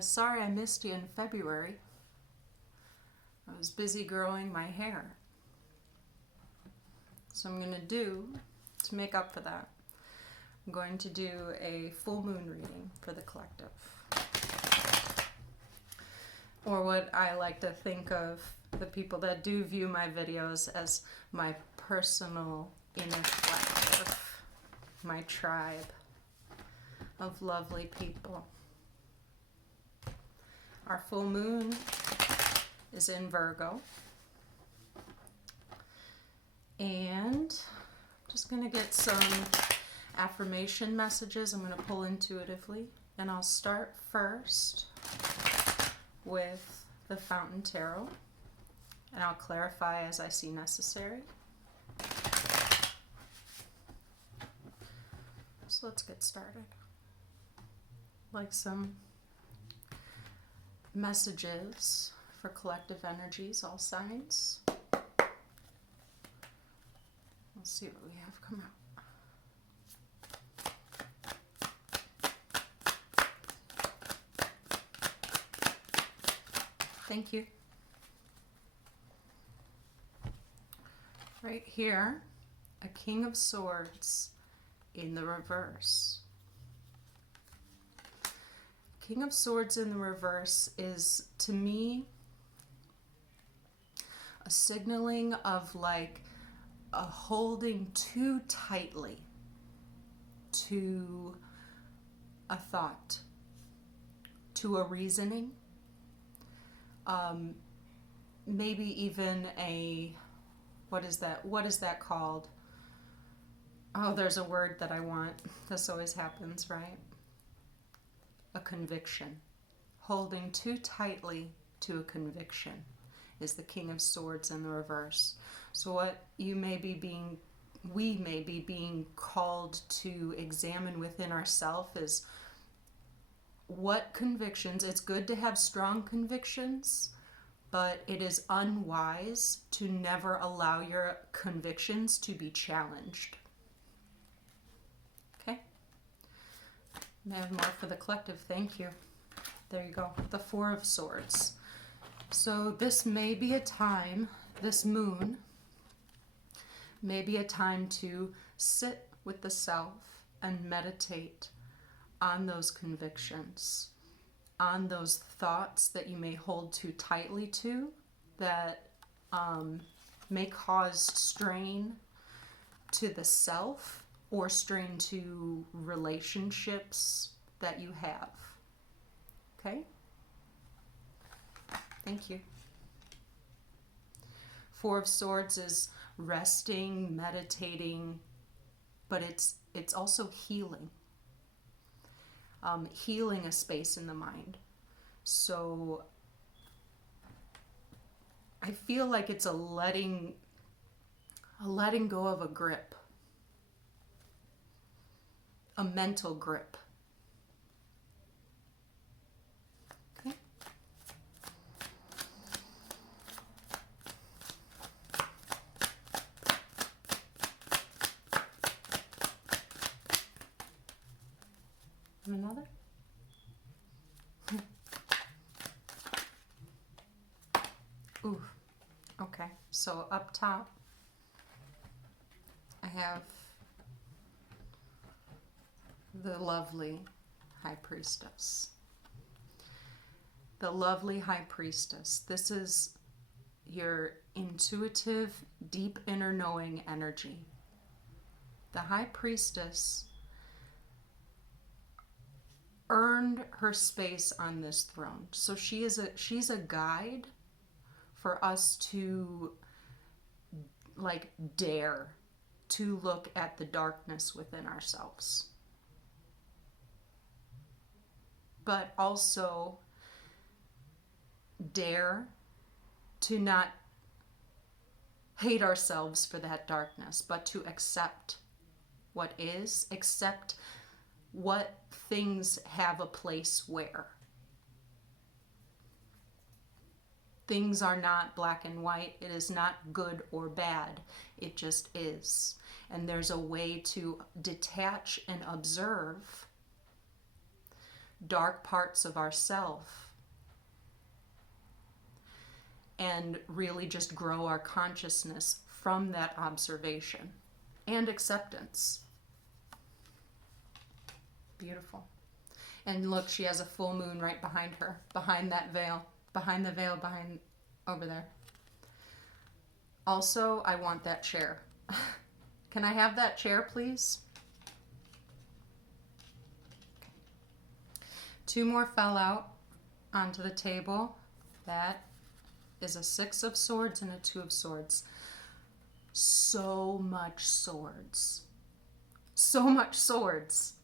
Sorry I missed you in February. I was busy growing my hair. So I'm going to make up for that, I'm going to do a full moon reading for the collective. Or what I like to think of the people that do view my videos as my personal inner collective, my tribe of lovely people. Our full moon is in Virgo. And I'm just going to get some affirmation messages I'm going to pull intuitively. And I'll start first with the Fountain Tarot. And I'll clarify as I see necessary. So let's get started. Like some messages for collective energies, all signs. Let's see what we have come out. Thank you. Right here, a King of Swords in the reverse. King of Swords in the reverse is, to me, a signaling of like a holding too tightly to a thought, to a reasoning, maybe even a, what is that called? Oh, there's a word that I want. This always happens, right? A conviction. Holding too tightly to a conviction is the King of Swords in the reverse. So what we may be being called to examine within ourselves is what convictions. It's good to have strong convictions, but it is unwise to never allow your convictions to be challenged. Okay? I have more for the collective. Thank you. There you go. The Four of Swords. So this may be a time, this moon, may be a time to sit with the self and meditate on those convictions, on those thoughts that you may hold too tightly to, that may cause strain to the self or strain to relationships that you have. Okay? Thank you. Four of Swords is resting, meditating, but it's also healing. Healing a space in the mind. So I feel like it's a letting go of a grip, a mental grip. Okay. Another? Ooh, okay. So up top, I have the lovely High Priestess. The lovely High Priestess. This is your intuitive, deep inner knowing energy. The High Priestess earned her space on this throne. So she's a guide for us to like dare to look at the darkness within ourselves. But also dare to not hate ourselves for that darkness, but to accept what is, accept what things have a place where. Things are not black and white. It is not good or bad. It just is. And there's a way to detach and observe dark parts of ourself and really just grow our consciousness from that observation and acceptance. Beautiful. And look, she has a full moon right behind her, behind that veil, behind the veil, behind over there. Also, I want that chair. Can I have that chair, please? Okay. 2 more fell out onto the table. That is a 6 of swords and a 2 of swords. So much swords. So much swords.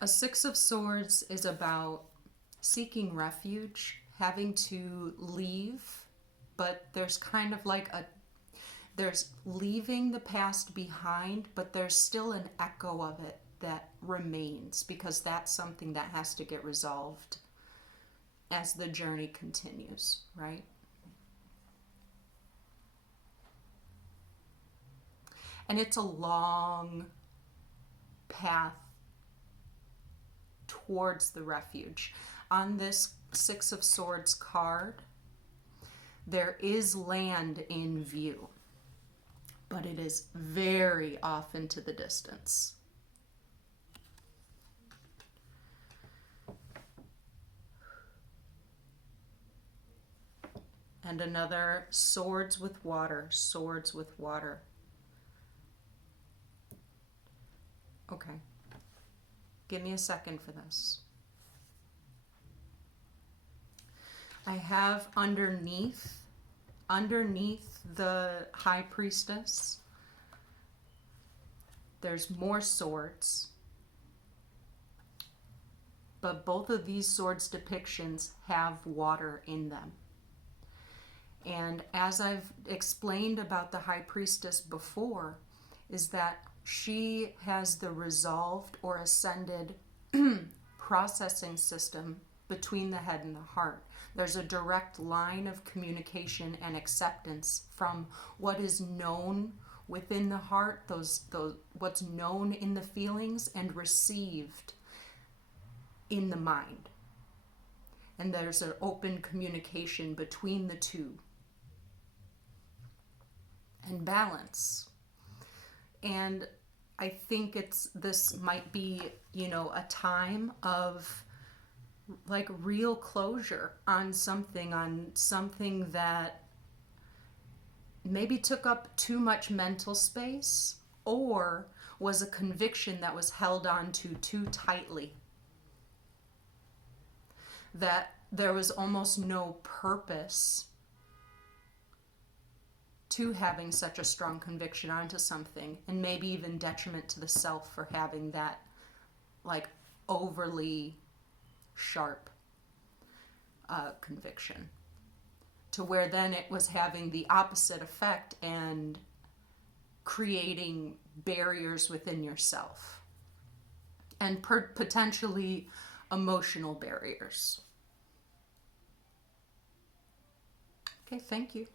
A 6 of swords is about seeking refuge, having to leave, but there's kind of like there's leaving the past behind, but there's still an echo of it that remains, because that's something that has to get resolved as the journey continues, right? And it's a long path towards the refuge. On this 6 of Swords card, there is land in view, but it is very off into the distance. And another swords with water, swords with water. Okay. Give me a second for this. I have underneath the High Priestess, there's more swords. But both of these swords depictions have water in them. And as I've explained about the High Priestess before, is that she has the resolved or ascended processing system between the head and the heart. There's a direct line of communication and acceptance from what is known within the heart, what's known in the feelings, and received in the mind. And there's an open communication between the two. And balance. And I think this might be, a time of like real closure on something that maybe took up too much mental space, or was a conviction that was held on to too tightly. That there was almost no purpose to having such a strong conviction onto something, and maybe even detriment to the self for having that like overly sharp conviction, to where then it was having the opposite effect and creating barriers within yourself and potentially emotional barriers. Okay, thank you.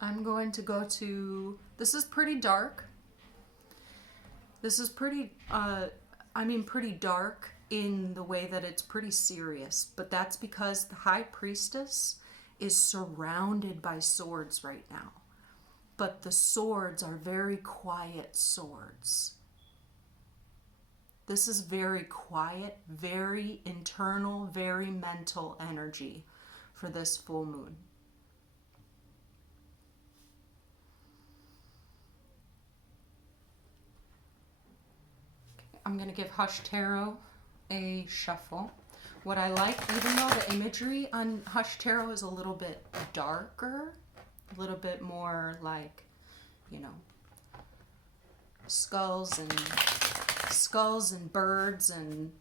I'm going to go to, this is pretty dark. This is pretty dark in the way that it's pretty serious, but that's because the High Priestess is surrounded by swords right now. But the swords are very quiet swords. This is very quiet, very internal, very mental energy for this full moon. I'm going to give Hush Tarot a shuffle. What I like, even though the imagery on Hush Tarot is a little bit darker, a little bit more like, skulls and birds and,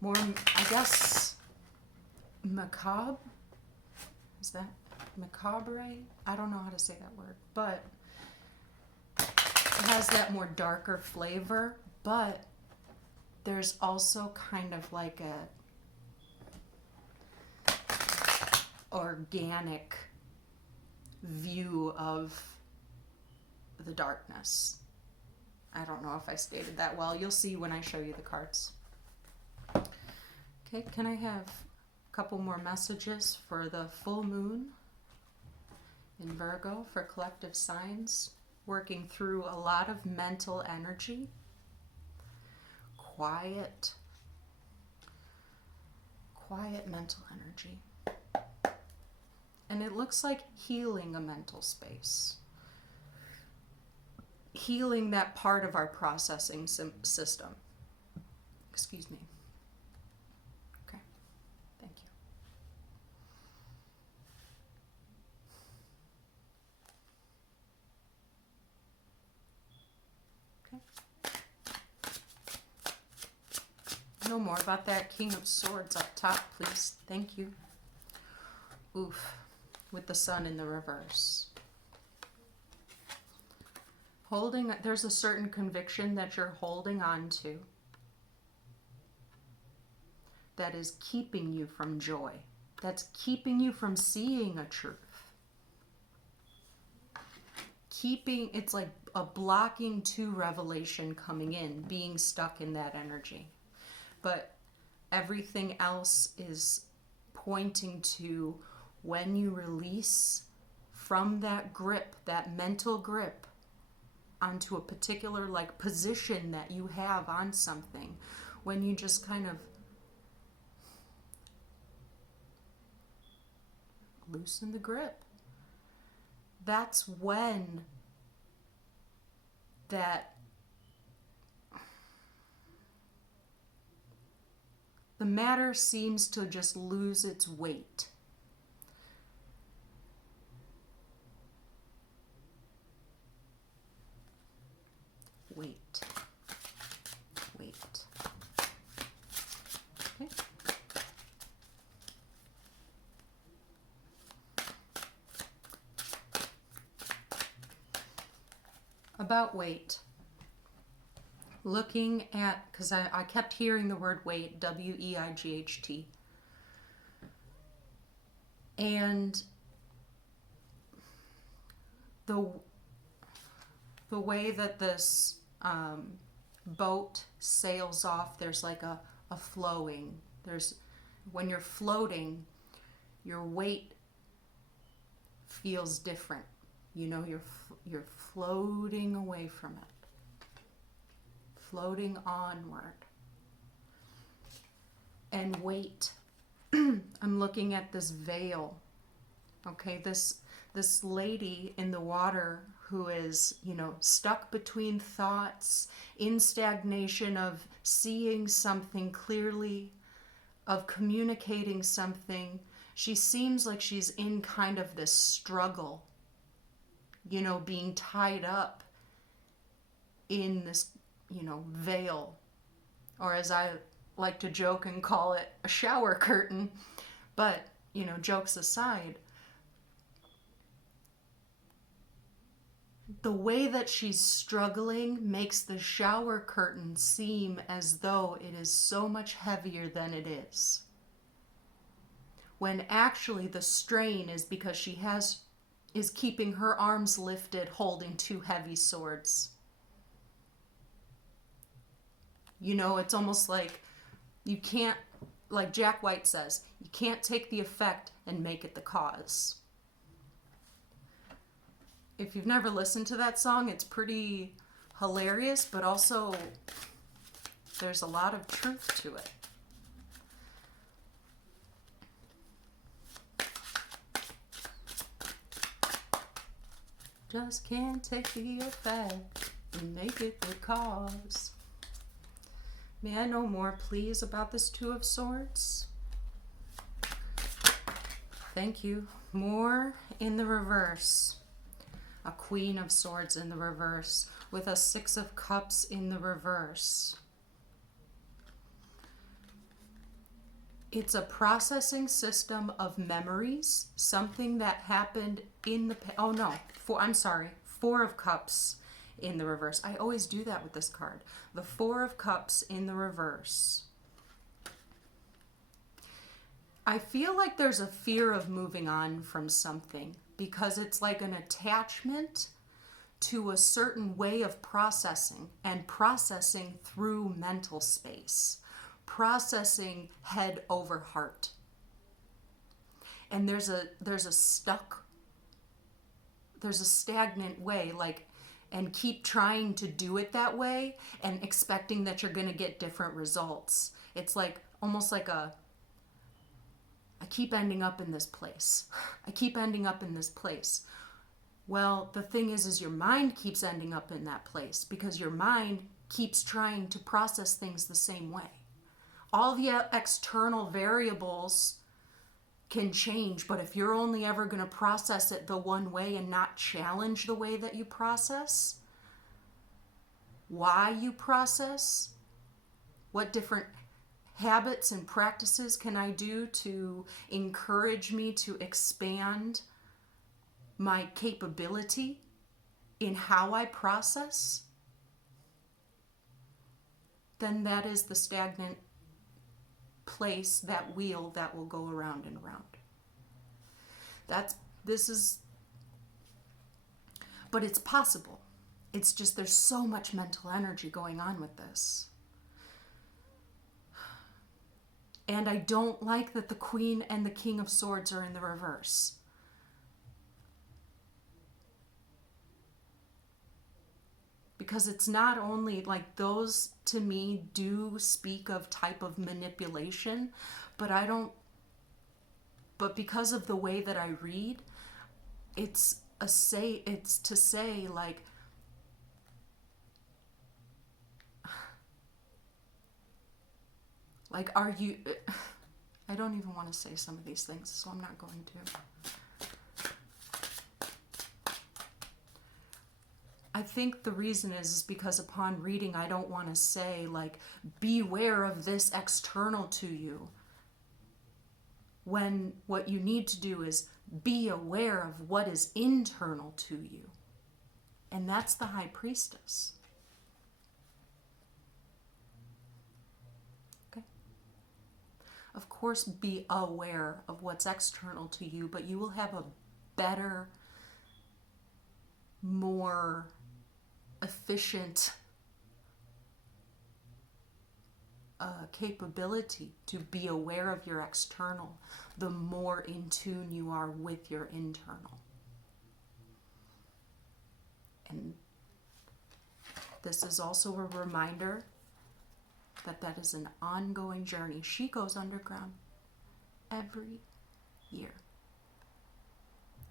more, I guess, macabre? Is that macabre? I don't know how to say that word, but it has that more darker flavor, but there's also kind of like organic view of the darkness. I don't know if I stated that well. You'll see when I show you the cards. Okay, can I have a couple more messages for the full moon in Virgo for collective signs? Working through a lot of mental energy. Quiet mental energy. And it looks like healing a mental space. Healing that part of our processing system. Excuse me. Okay, thank you. Okay. No more about that King of Swords up top, please. Thank you. Oof, with the Sun in the reverse. There's a certain conviction that you're holding on to that is keeping you from joy. That's keeping you from seeing a truth. It's like a blocking to revelation coming in, being stuck in that energy. But everything else is pointing to when you release from that grip, that mental grip, onto a particular position that you have on something, when you just kind of loosen the grip, that's when the matter seems to just lose its weight. Wait. Okay. About weight. Looking at, because I kept hearing the word weight, W-E-I-G-H-T. And the way that this boat sails off, there's like a flowing. When you're floating, your weight feels different. You know, you're floating away from it, floating onward. And weight. I'm looking at this veil. Okay, this lady in the water who is, stuck between thoughts, in stagnation of seeing something clearly, of communicating something. She seems like she's in kind of this struggle, being tied up in this, veil, or as I like to joke and call it, a shower curtain. But, jokes aside, the way that she's struggling makes the shower curtain seem as though it is so much heavier than it is. When actually the strain is because she is keeping her arms lifted, holding two heavy swords. It's almost like you can't, like Jack Waite says, you can't take the effect and make it the cause. If you've never listened to that song, it's pretty hilarious, but also there's a lot of truth to it. Just can't take the effect and make it the cause. May I know more, please, about this Two of Swords? Thank you. More in the reverse. A Queen of Swords in the reverse with a Six of Cups in the reverse. It's a processing system of memories, something that happened in the past. Four of Cups in the reverse. I always do that with this card. The Four of Cups in the reverse. I feel like there's a fear of moving on from something because it's like an attachment to a certain way of processing, and processing through mental space, processing head over heart. And there's a stagnant way, like, and keep trying to do it that way and expecting that you're going to get different results. It's like almost like I keep ending up in this place. I keep ending up in this place. Well, the thing is your mind keeps ending up in that place because your mind keeps trying to process things the same way. All the external variables can change, but if you're only ever going to process it the one way and not challenge the way that you process, why you process, what different habits and practices can I do to encourage me to expand my capability in how I process, then that is the stagnant place, that wheel that will go around and around. But it's possible. It's just there's so much mental energy going on with this. And I don't like that the Queen and the King of Swords are in the reverse. Because it's not only like those, to me, do speak of type of manipulation, but because of the way that I read, it's to say like, are you, I don't even want to say some of these things, so I'm not going to. I think the reason is because upon reading, I don't want to say, like, beware of this external to you. When what you need to do is be aware of what is internal to you. And that's the High Priestess. Okay? Of course, be aware of what's external to you, but you will have a better, more efficient capability to be aware of your external, the more in tune you are with your internal. And this is also a reminder that is an ongoing journey. She goes underground every year.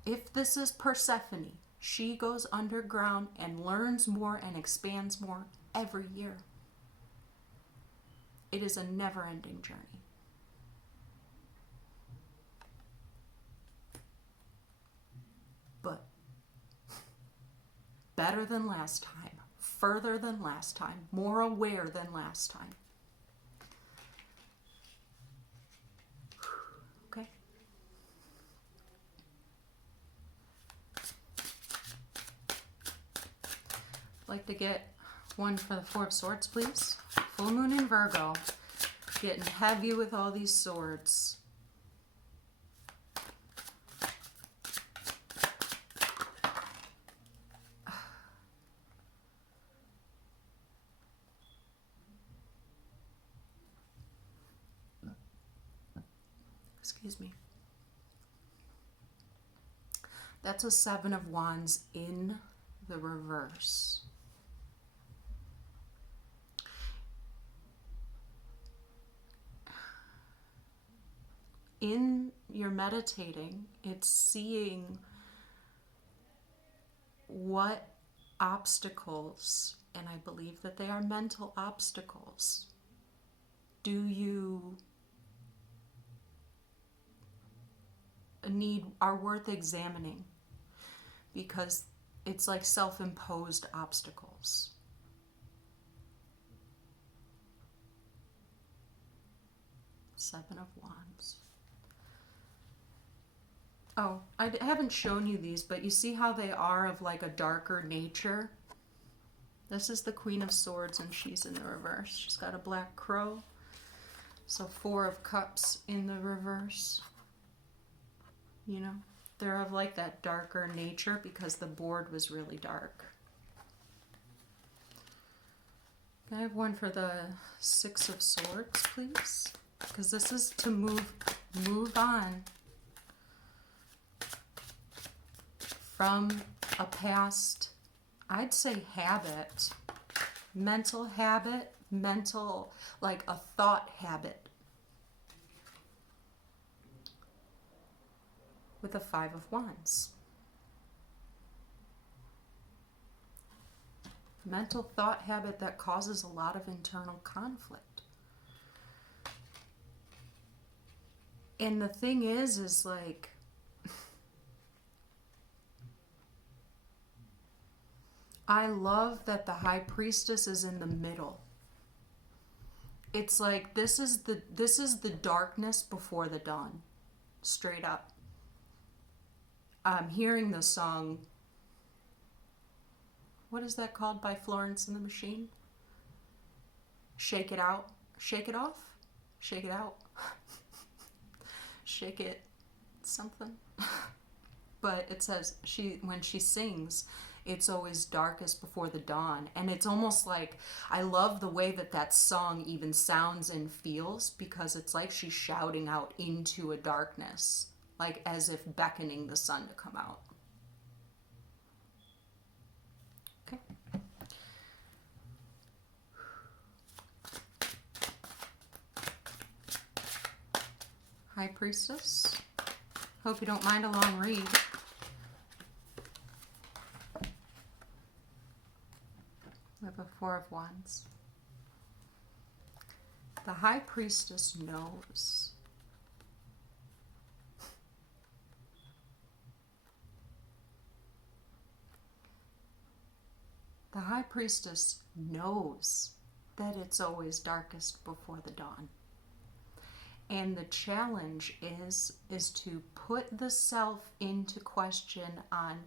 If this is Persephone, she goes underground and learns more and expands more every year. It is a never-ending journey. But better than last time, further than last time, more aware than last time. Okay? I'd like to get one for the Four of Swords, please. Full moon in Virgo. Getting heavy with all these swords. Excuse me. That's a Seven of Wands in the reverse. In your meditating, it's seeing what obstacles, and I believe that they are mental obstacles, are worth examining, because it's like self-imposed obstacles. Seven of Wands. Oh, I haven't shown you these, but you see how they are of like a darker nature? This is the Queen of Swords, and she's in the reverse. She's got a black crow. So 4 of Cups in the reverse. You know, they're of like that darker nature because the board was really dark. Can I have one for the 6 of Swords, please? Because this is to move on from a past, I'd say habit, mental habit, like a thought habit. With the 5 of Wands. Mental thought habit that causes a lot of internal conflict. And the thing is like, I love that the High Priestess is in the middle. It's like this is the darkness before the dawn. Straight up. I'm hearing the song, what is that called by Florence and the Machine? Shake it out. Shake it off? Shake it out. Shake it something. But it says when she sings, it's always darkest before the dawn. And it's almost like, I love the way that song even sounds and feels, because it's like she's shouting out into a darkness, like as if beckoning the sun to come out. Okay. High Priestess. Hope you don't mind a long read. We have a 4 of Wands. The High Priestess knows. The High Priestess knows that it's always darkest before the dawn. And the challenge is to put the self into question on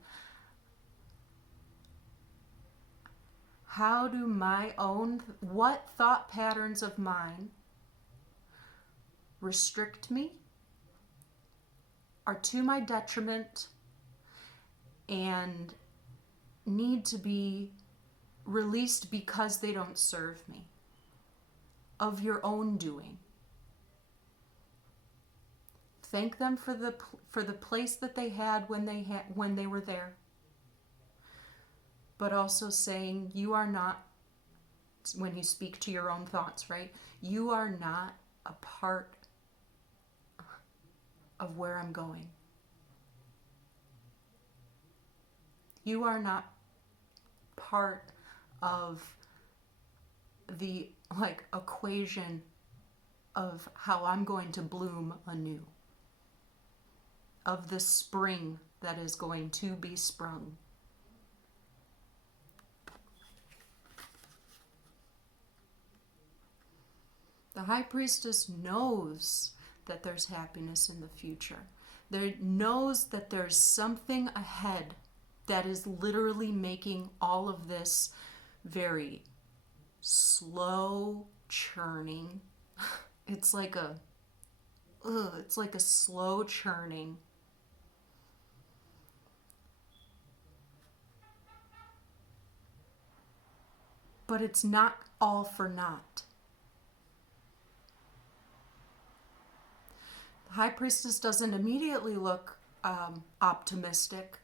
how do what thought patterns of mine restrict me, are to my detriment, and need to be released because they don't serve me, of your own doing. Thank them for the place that they had when they were there. But also saying, you are not, when you speak to your own thoughts, right? You are not a part of where I'm going. You are not part of the equation of how I'm going to bloom anew, of the spring that is going to be sprung. The High Priestess knows that there's happiness in the future. Knows that there's something ahead that is literally making all of this very slow churning. It's like a slow churning. But it's not all for naught. The High Priestess doesn't immediately look optimistic,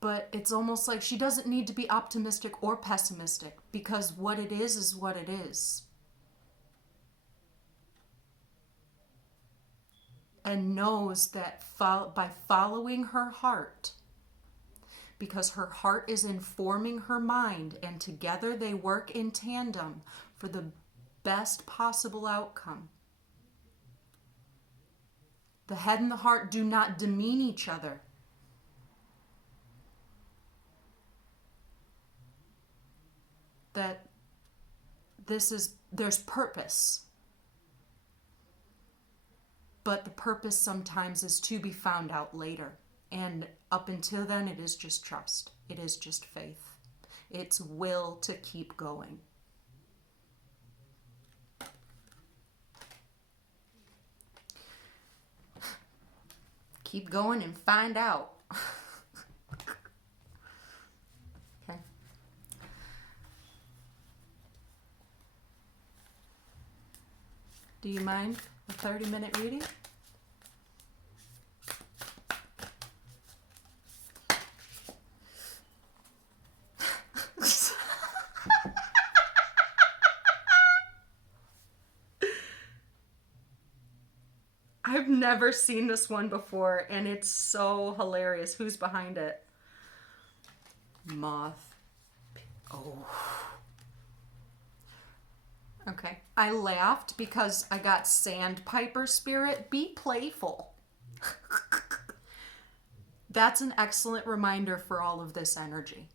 but it's almost like she doesn't need to be optimistic or pessimistic, because what it is what it is. And knows that by following her heart, because her heart is informing her mind, and together they work in tandem for the best possible outcome. The head and the heart do not demean each other. That there's purpose. But the purpose sometimes is to be found out later. And up until then, it is just trust. It is just faith. It's will to keep going. keep going and find out. Okay. Do you mind a 30-minute reading? I've never seen this one before, and it's so hilarious. Who's behind it? Moth. Oh. Okay. I laughed because I got sandpiper spirit. Be playful. That's an excellent reminder for all of this energy.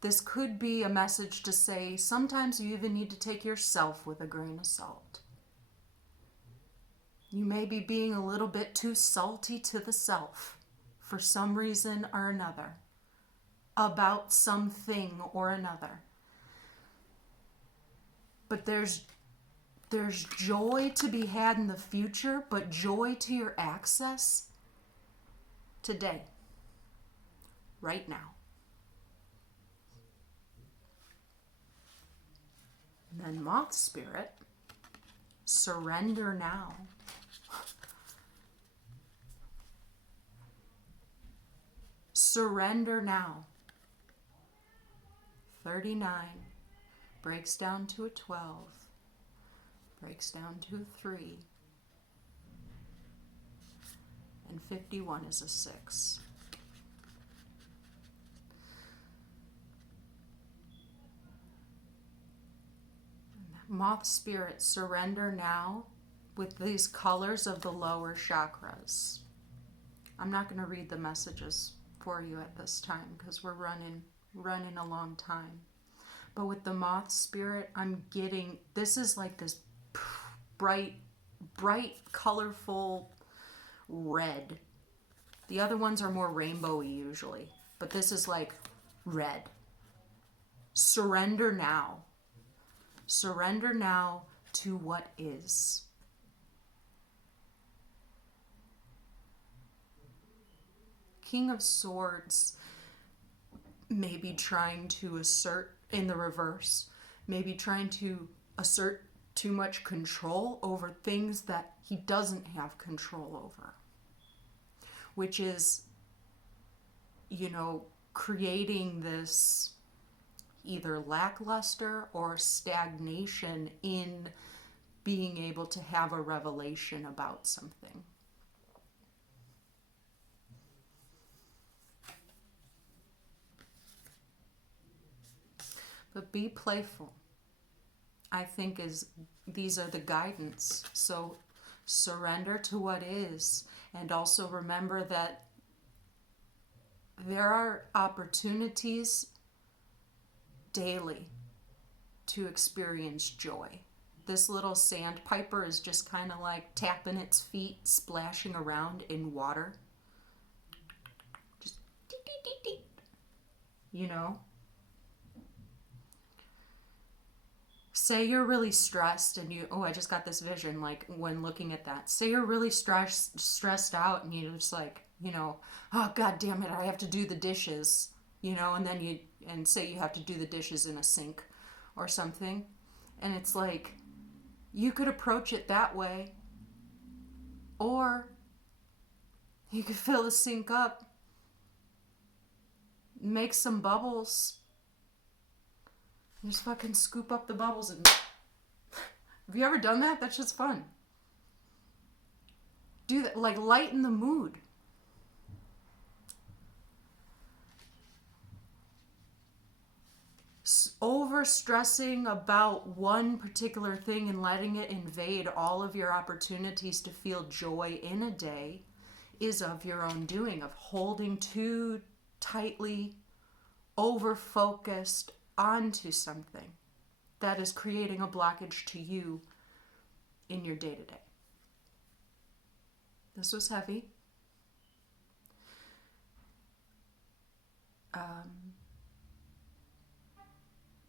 This could be a message to say sometimes you even need to take yourself with a grain of salt. You may be being a little bit too salty to the self for some reason or another, about something or another. But there's joy to be had in the future, but joy to your access today, right now. And then moth spirit, surrender now. Surrender now. 39 breaks down to a 12, breaks down to a 3, and 51 is a 6. Moth spirit, surrender now with these colors of the lower chakras. I'm not going to read the messages for you at this time because we're running a long time. But with the moth spirit, I'm getting, this is like this bright, colorful red. The other ones are more rainbowy usually, but this is like red. Surrender now. Surrender now to what is. King of Swords may be trying to assert, in the reverse, maybe trying to assert too much control over things that he doesn't have control over. Which is, creating this either lackluster or stagnation in being able to have a revelation about something. But be playful, I think these are the guidance. So surrender to what is, and also remember that there are opportunities daily to experience joy. This little sandpiper is just kind of like tapping its feet, splashing around in water. Just dee, dee, dee, dee. Say you're really stressed and I just got this vision, like when looking at that. Say you're really stressed out and you're just like, oh, God damn it, I have to do the dishes, and then and say you have to do the dishes in a sink or something. And it's like, you could approach it that way. Or you could fill the sink up, make some bubbles, and just fucking scoop up the bubbles. And have you ever done that? That's just fun. Do that, like lighten the mood. Over-stressing about one particular thing and letting it invade all of your opportunities to feel joy in a day is of your own doing, of holding too tightly, over-focused onto something that is creating a blockage to you in your day-to-day. This was heavy.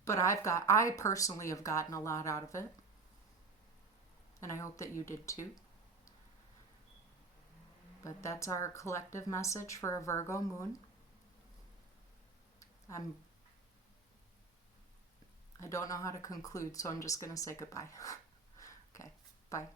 But I personally have gotten a lot out of it. And I hope that you did too. But that's our collective message for a Virgo moon. I don't know how to conclude, so I'm just going to say goodbye. Okay, bye.